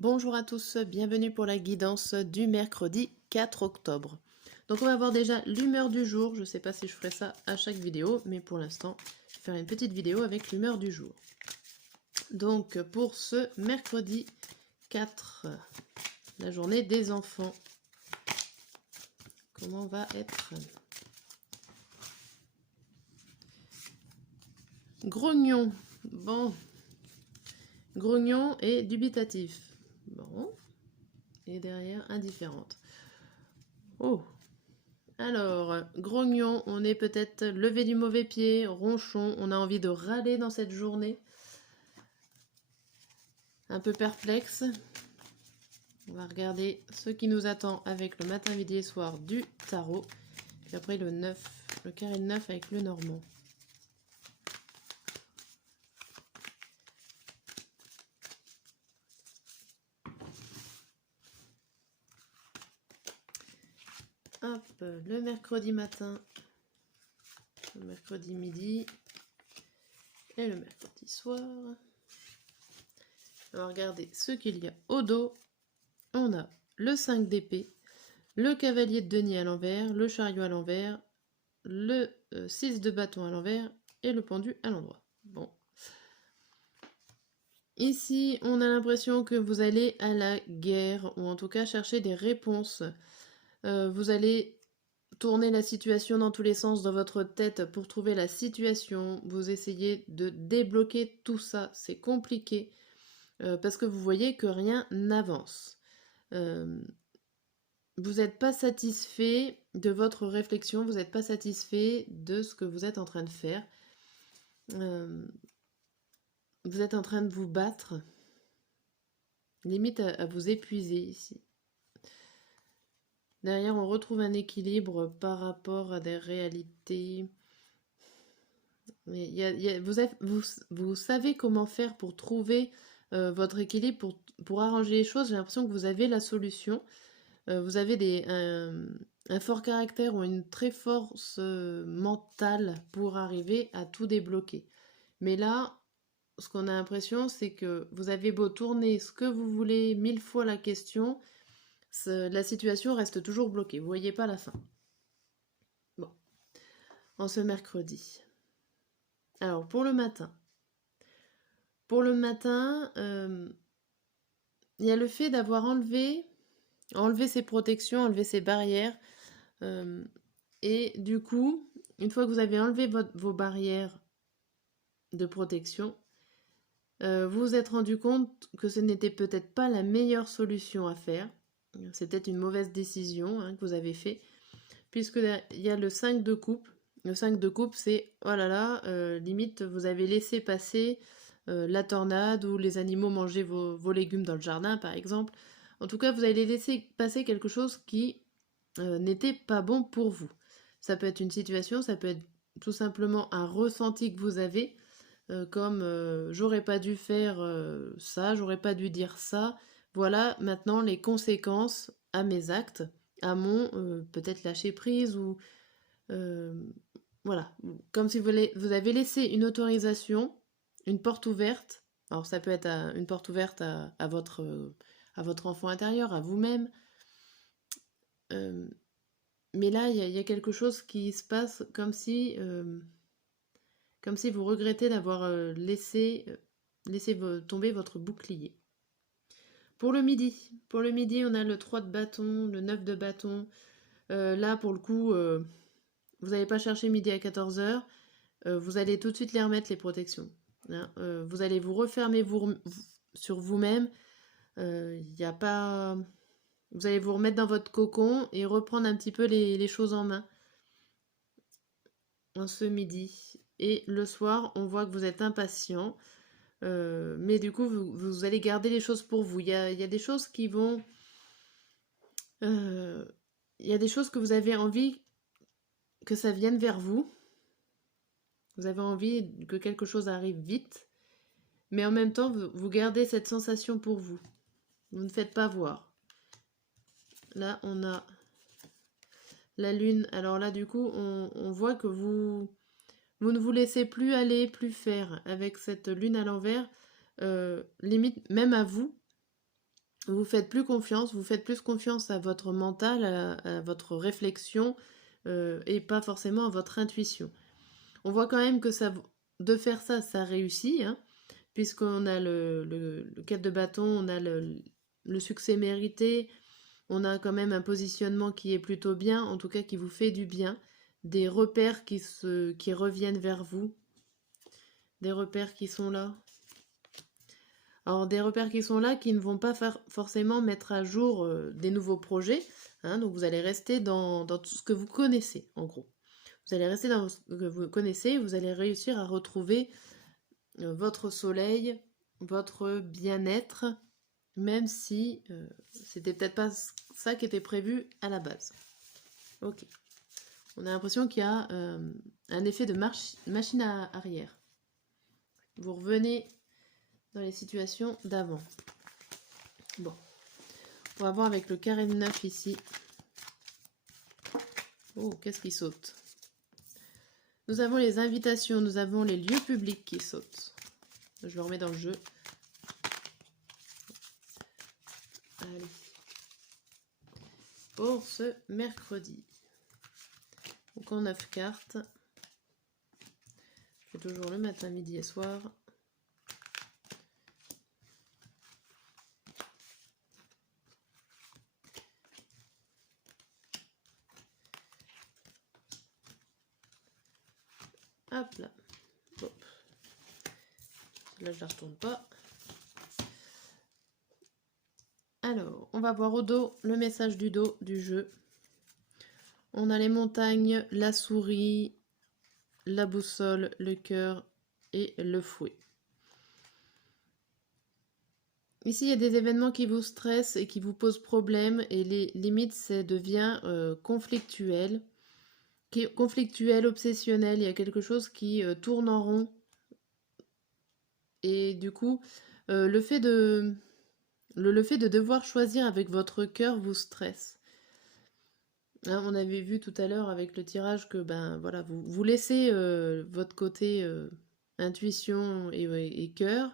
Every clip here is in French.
Bonjour à tous, bienvenue pour la guidance du mercredi 4 octobre. Donc on va voir déjà l'humeur du jour, je ne sais pas si je ferai ça à chaque vidéo, mais pour l'instant je vais faire une petite vidéo avec l'humeur du jour. Donc pour ce mercredi 4, la journée des enfants, comment va être? Grognon, bon, grognon et dubitatif, bon, et derrière indifférente. Oh, alors, grognon, on est peut-être levé du mauvais pied, ronchon, on a envie de râler dans cette journée. Un peu perplexe. On va regarder ce qui nous attend avec le matin, midi et soir du tarot. Puis après le 9, le carré de 9 avec le normand. Hop, le mercredi matin, le mercredi midi et le mercredi soir. On va regarder ce qu'il y a au dos. On a le 5 d'épée, le cavalier de denier à l'envers, le chariot à l'envers, le 6 de bâton à l'envers et le pendu à l'endroit. Bon. Ici, on a l'impression que vous allez à la guerre, ou en tout cas chercher des réponses. Vous allez tourner la situation dans tous les sens dans votre tête pour trouver la situation. Vous essayez de débloquer tout ça. C'est compliqué parce que vous voyez que rien n'avance. Vous n'êtes pas satisfait de votre réflexion, vous n'êtes pas satisfait de ce que vous êtes en train de faire. Vous êtes en train de vous battre, limite à vous épuiser ici. Derrière, on retrouve un équilibre par rapport à des réalités. Mais vous savez comment faire pour trouver votre équilibre, pour arranger les choses. J'ai l'impression que vous avez la solution. Vous avez un fort caractère ou une très force mentale pour arriver à tout débloquer. Mais là, ce qu'on a l'impression, c'est que vous avez beau tourner ce que vous voulez 1000 fois la question, la situation reste toujours bloquée. Vous voyez pas la fin. Bon, en ce mercredi. Alors, pour le matin. Pour le matin, il y a le fait d'avoir enlevé ses protections, enlevé ses barrières. Et du coup, une fois que vous avez enlevé vos barrières de protection, vous vous êtes rendu compte que ce n'était peut-être pas la meilleure solution à faire. C'était une mauvaise décision que vous avez fait, puisque il y a le 5 de coupe. Le 5 de coupe, c'est, oh là là, limite, vous avez laissé passer la tornade ou les animaux manger vos légumes dans le jardin, par exemple. En tout cas, vous allez laisser passer quelque chose qui n'était pas bon pour vous. Ça peut être une situation, ça peut être tout simplement un ressenti que vous avez, comme j'aurais pas dû faire ça, j'aurais pas dû dire ça. Voilà maintenant les conséquences à mes actes, à mon peut-être lâcher prise ou euh, voilà, comme si vous avez laissé une autorisation, une porte ouverte. Alors ça peut être une porte ouverte à votre enfant intérieur, à vous-même. Mais là, il y a quelque chose qui se passe comme si vous regrettez d'avoir laissé tomber votre bouclier. Pour le midi, on a le 3 de bâton, le 9 de bâton. Là, pour le coup, vous n'allez pas chercher midi à 14h. Vous allez tout de suite les remettre, les protections. Hein. Vous allez vous refermer sur vous-même. Y a pas... Vous allez vous remettre dans votre cocon et reprendre un petit peu les choses en main. En ce midi. Et le soir, on voit que vous êtes impatient. Mais du coup, vous allez garder les choses pour vous. Il y a des choses qui vont... il y a des choses que vous avez envie que ça vienne vers vous. Vous avez envie que quelque chose arrive vite. Mais en même temps, vous gardez cette sensation pour vous. Vous ne faites pas voir. Là, on a la lune. Alors là, du coup, on voit que vous ne vous laissez plus aller, plus faire avec cette lune à l'envers. Limite, même à vous, vous faites plus confiance, vous faites plus confiance à votre mental, à votre réflexion, et pas forcément à votre intuition. On voit quand même que de faire ça, ça réussit, hein, puisqu'on a le 4 de bâton, on a le succès mérité, on a quand même un positionnement qui est plutôt bien, en tout cas qui vous fait du bien, des repères qui reviennent vers vous, des repères qui sont là. Alors des repères qui sont là, qui ne vont pas forcément mettre à jour des nouveaux projets, hein, donc vous allez rester dans tout ce que vous connaissez, en gros. Vous allez rester dans ce que vous connaissez, vous allez réussir à retrouver votre soleil, votre bien-être, même si c'était peut-être pas ça qui était prévu à la base. Ok. On a l'impression qu'il y a un effet de machine arrière. Vous revenez dans les situations d'avant. Bon. On va voir avec le carré de 9 ici. Oh, qu'est-ce qui saute? Nous avons les invitations, nous avons les lieux publics qui sautent. Je le remets dans le jeu. Allez. Pour ce mercredi. Donc en 9 cartes. Je fais toujours le matin, midi et soir. Hop là. Bon. Là, je la retourne pas. Alors, on va voir au dos le message du dos du jeu. On a les montagnes, la souris, la boussole, le cœur et le fouet. Ici, il y a des événements qui vous stressent et qui vous posent problème et les limites, ça devient conflictuel. Conflictuel, obsessionnel, il y a quelque chose qui tourne en rond. Et du coup, le fait de devoir choisir avec votre cœur vous stresse. Hein, on avait vu tout à l'heure avec le tirage que ben voilà, vous laissez votre côté intuition et cœur.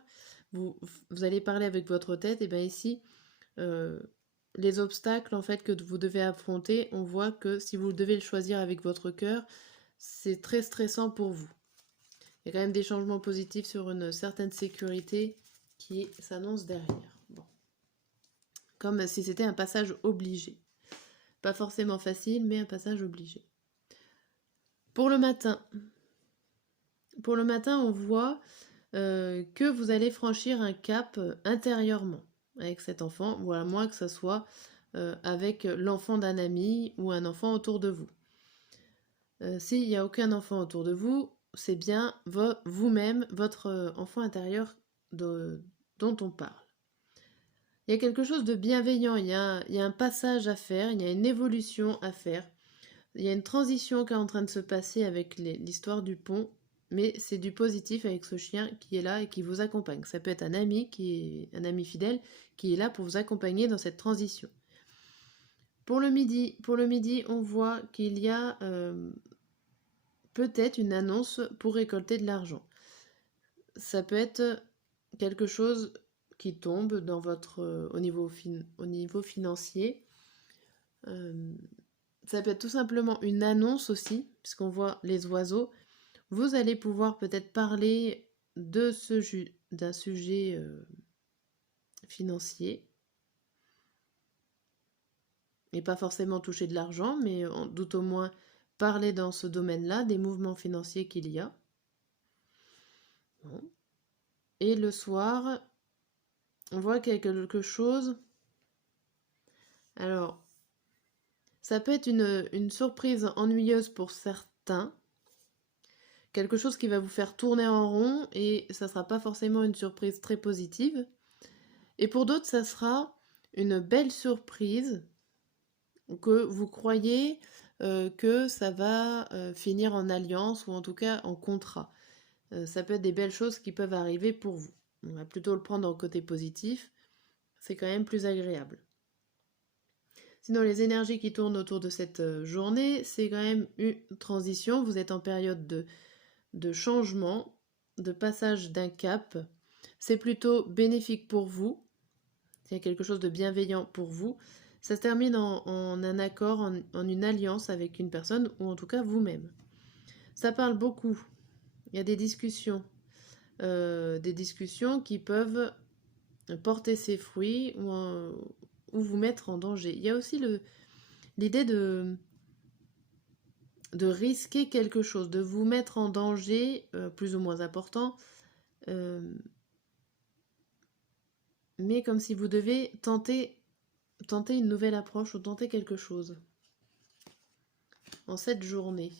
Vous allez parler avec votre tête. Et bien ici, les obstacles en fait que vous devez affronter, on voit que si vous devez le choisir avec votre cœur, c'est très stressant pour vous. Il y a quand même des changements positifs sur une certaine sécurité qui s'annonce derrière. Bon. Comme si c'était un passage obligé. Pas forcément facile, mais un passage obligé. Pour le matin, on voit que vous allez franchir un cap intérieurement avec cet enfant, ou à moins que ce soit avec l'enfant d'un ami ou un enfant autour de vous. S'il n'y a aucun enfant autour de vous, c'est bien vous-même, votre enfant intérieur dont on parle. Il y a quelque chose de bienveillant, il y a un passage à faire, il y a une évolution à faire. Il y a une transition qui est en train de se passer avec l'histoire du pont, mais c'est du positif avec ce chien qui est là et qui vous accompagne. Ça peut être un ami fidèle qui est là pour vous accompagner dans cette transition. Pour le midi, on voit qu'il y a peut-être une annonce pour récolter de l'argent. Ça peut être quelque chose qui tombe dans au niveau financier. Ça peut être tout simplement une annonce aussi, puisqu'on voit les oiseaux. Vous allez pouvoir peut-être parler d'un sujet financier. Et pas forcément toucher de l'argent, mais tout au moins parler dans ce domaine-là des mouvements financiers qu'il y a. Bon. Et le soir, on voit qu'il y a quelque chose. Alors, ça peut être une surprise ennuyeuse pour certains. Quelque chose qui va vous faire tourner en rond et ça ne sera pas forcément une surprise très positive. Et pour d'autres, ça sera une belle surprise que vous croyez que ça va finir en alliance ou en tout cas en contrat. Ça peut être des belles choses qui peuvent arriver pour vous. On va plutôt le prendre en côté positif. C'est quand même plus agréable. Sinon, les énergies qui tournent autour de cette journée, c'est quand même une transition. Vous êtes en période de changement, de passage d'un cap. C'est plutôt bénéfique pour vous. s'il y a quelque chose de bienveillant pour vous. Ça se termine en un accord, en une alliance avec une personne, ou en tout cas vous-même. Ça parle beaucoup. Il y a des discussions qui peuvent porter ses fruits ou vous mettre en danger. Il y a aussi l'idée de risquer quelque chose, de vous mettre en danger, plus ou moins important, mais comme si vous devez tenter une nouvelle approche ou tenter quelque chose en cette journée.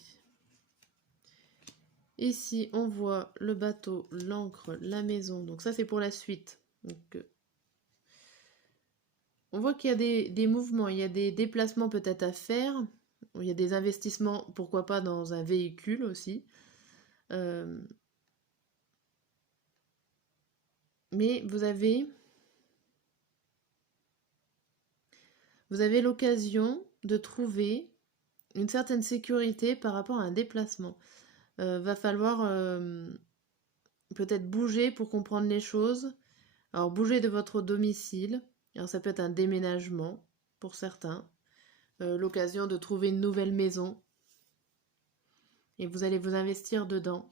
Ici, on voit le bateau, l'encre, la maison. Donc ça, c'est pour la suite. Donc, on voit qu'il y a des mouvements, il y a des déplacements peut-être à faire. Il y a des investissements, pourquoi pas dans un véhicule aussi. Mais vous avez l'occasion de trouver une certaine sécurité par rapport à un déplacement. Va falloir peut-être bouger pour comprendre les choses. Alors bouger de votre domicile. Alors ça peut être un déménagement pour certains. L'occasion de trouver une nouvelle maison. Et vous allez vous investir dedans.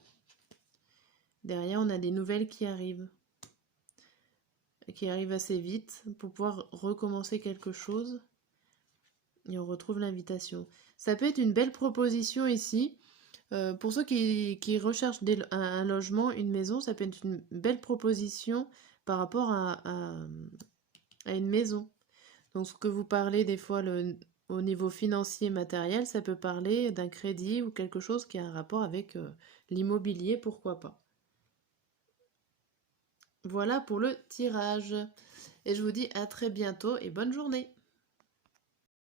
Derrière, on a des nouvelles qui arrivent assez vite pour pouvoir recommencer quelque chose. Et on retrouve l'invitation. Ça peut être une belle proposition ici. Pour ceux qui recherchent un logement, une maison, ça peut être une belle proposition par rapport à une maison. Donc ce que vous parlez des fois au niveau financier matériel, ça peut parler d'un crédit ou quelque chose qui a un rapport avec l'immobilier, pourquoi pas. Voilà pour le tirage. Et je vous dis à très bientôt et bonne journée.